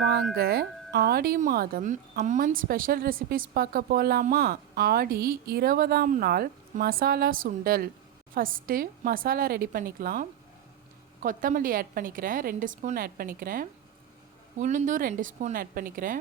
வாங்க ஆடி மாதம் அம்மன் special recipes பார்க்க போகலாமா ஆடி இருபதாம் நாள் மசாலா சுண்டல். ஃபஸ்ட்டு மசாலா ரெடி பண்ணிக்கலாம். கொத்தமல்லி ஆட் பண்ணிக்கிறேன் ரெண்டு ஸ்பூன் ஆட் பண்ணிக்கிறேன். உளுந்தூர் ரெண்டு ஸ்பூன் ஆட் பண்ணிக்கிறேன்.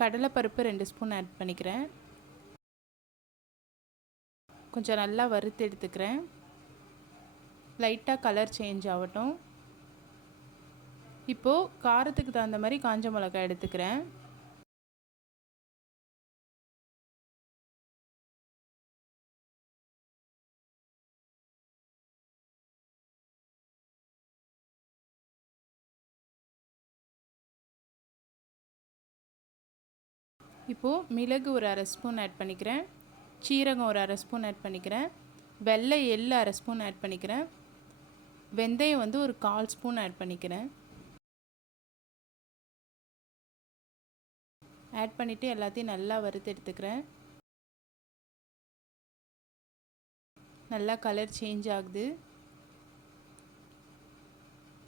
கடலைப்பருப்பு ரெண்டு ஸ்பூன் ஆட் பண்ணிக்கிறேன். கொஞ்சம் நல்லா வறுத்து எடுத்துக்கிறேன். லைட்டாக கலர் சேஞ்ச் ஆகட்டும். இப்போது காரத்துக்கு தகுந்த மாதிரி காஞ்ச மிளகாய் எடுத்துக்கிறேன். இப்போது மிளகு ஒரு அரை ஸ்பூன் ஆட் பண்ணிக்கிறேன். சீரகம் ஒரு அரை ஸ்பூன் ஆட் பண்ணிக்கிறேன். வெள்ளை எள்ளு அரை ஸ்பூன் ஆட் பண்ணிக்கிறேன். வெந்தயம் வந்து ஒரு கால் ஸ்பூன் ஆட் பண்ணிக்கிறேன். ஆட் பண்ணிவிட்டு எல்லாத்தையும் நல்லா வறுத்து எடுத்துக்கிறேன். நல்லா கலர் சேஞ்ச் ஆகுது.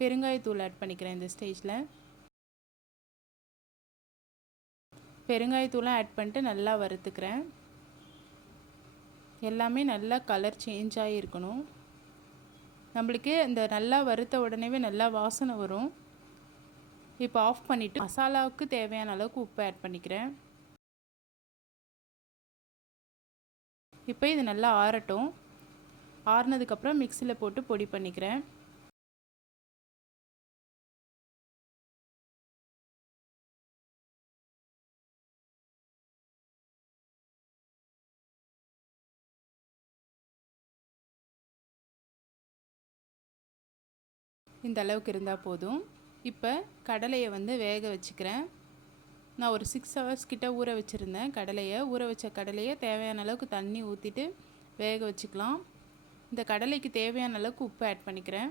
பெருங்காயத்தூள் ஆட் பண்ணிக்கிறேன் இந்த ஸ்டேஜில் பெருங்காயத்தூளும் ஆட் பண்ணிட்டு நல்லா வறுத்துக்கிறேன். எல்லாமே நல்லா கலர் சேஞ்ச் ஆகியிருக்கணும் நம்மளுக்கு இந்த நல்லா வறுத்த உடனேவே நல்லா வாசனை வரும். இப்போ ஆஃப் பண்ணிவிட்டு மசாலாவுக்கு தேவையான அளவுக்கு உப்பு ஆட் பண்ணிக்கிறேன். இப்போ இது நல்லா ஆறட்டும். ஆறுனதுக்கப்புறம் மிக்சியில் போட்டு பொடி பண்ணிக்கிறேன். இந்த அளவுக்கு இருந்தால் போதும். இப்போ கடலையை வந்து வேக வச்சுக்கிறேன். நான் ஒரு சிக்ஸ் ஹவர்ஸ் கிட்ட ஊற வச்சுருந்தேன். கடலையை ஊற வச்ச கடலையை தேவையான அளவுக்கு தண்ணி ஊற்றிட்டு வேக வச்சுக்கலாம். இந்த கடலைக்கு தேவையான அளவுக்கு உப்பு ஆட் பண்ணிக்கிறேன்.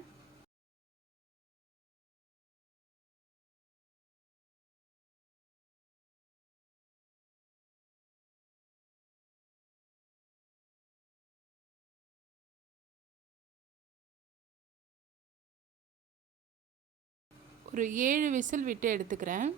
ஒரு ஏழு விசில் விட்டு எடுத்துக்கிறேன்.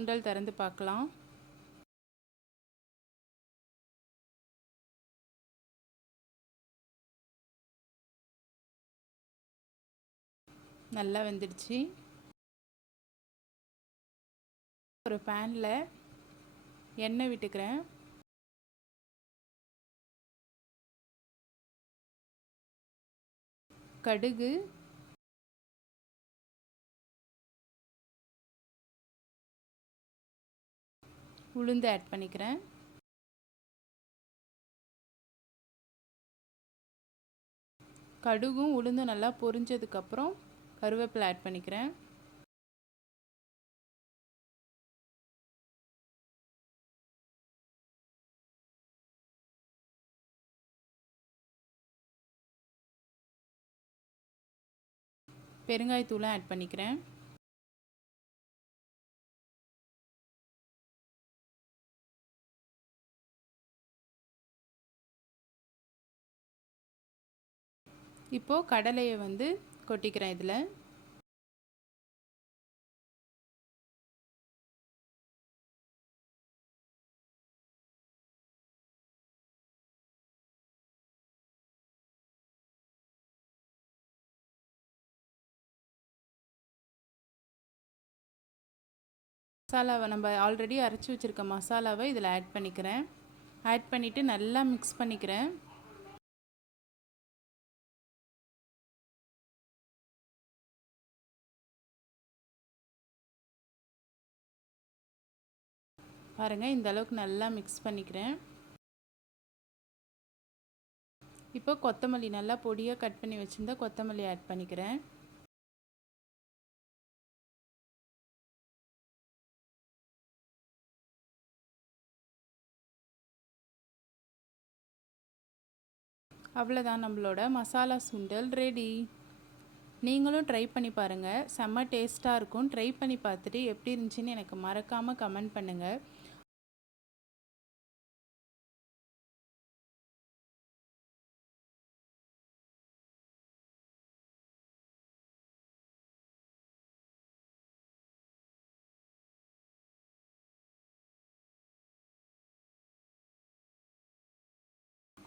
சுண்டல் திறந்து பார்க்கலாம். நல்லா வெந்துடுச்சு. ஒரு பேனில் எண்ணெய் விட்டுக்கிறேன். கடுகு உளுந்து ஆட் பண்ணிக்கிறேன். கடுகும் உளுந்தும் நல்லா பொரிஞ்சதுக்கப்புறம் கருவேப்பிலை ஆட் பண்ணிக்கிறேன். பெருங்காயத்தூளும் ஆட் பண்ணிக்கிறேன். இப்போது கடலையை வந்து கொட்டிக்கிறேன் இதில். மசாலாவை நம்ம ஆல்ரெடி அரைச்சி வச்சுருக்க மசாலாவை இதில் ஆட் பண்ணிக்கிறேன். ஆட் பண்ணிவிட்டு நல்லா மிக்ஸ் பண்ணிக்கிறேன். பாருங்கள் இந்த அளவுக்கு நல்லா மிக்ஸ் பண்ணிக்கிறேன். இப்போ கொத்தமல்லி நல்லா பொடியாக கட் பண்ணி வச்சுருந்தா கொத்தமல்லி ஆட் பண்ணிக்கிறேன். அவ்வளோதான் நம்மளோட மசாலா சுண்டல் ரெடி நீங்களும் ட்ரை பண்ணி பாருங்கள் செம்ம டேஸ்ட்டாக இருக்கும். ட்ரை பண்ணி பார்த்துட்டு எப்படி இருந்துச்சுன்னு எனக்கு மறக்காமல் கமெண்ட் பண்ணுங்கள்